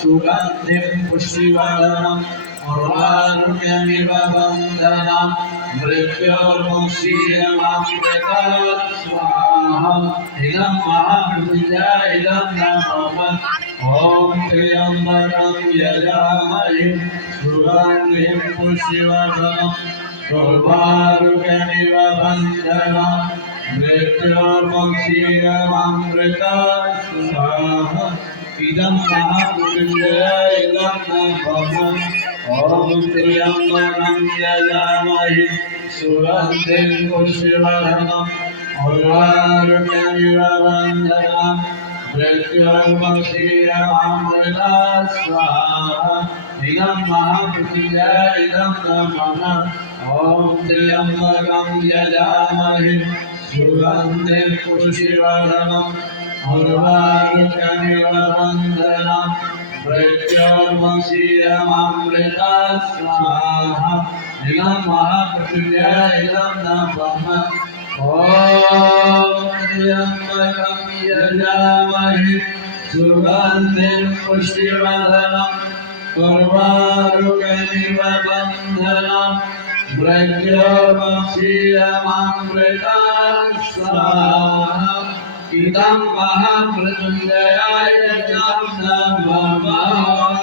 सुगन्धिं पुष्टिवर्धनम् उर्वारुकमिव बन्धनम् मृत्योर्मुक्षीयमामृता स्वाहा इदं महामृत्युञ्जय इदं नमः ॐ त्र्यम्बकं यजामहे सुगन्धिं पुष्टिवर्धनम् उर्वारुकमिव बन्धनम् मृत्योर्मुक्षीयमामृता स्वाहा इदं महामृत्युञ्जय इदं नमः ॐ त्र्यम्बकं यजामहे सुगन्धिं पुष्टिवर्धनम् उर्वारुकमिव बन्धनम् मृत्योर्मुक्षीयमामृता स्वाहा इदं महामृत्युञ्जय इदं नमः ॐ त्र्यम्बकं यजामहे सुगन्धिं पुष्टिवर्धनम् उर्वारुकमिव बन्धनम् मृत्योर्मुक्षीयमामृता स्वाहा इदं महामृत्युञ्जय इदं नमः ॐ त्र्यम्बकं यजामहे सुगन्धिं पुष्टिवर्धनम् उर्वारुकमिव बन्धनम् मृत्योर्मुक्षीयमामृता स्वाहा इदं महामृत्युञ्जय इदं नमः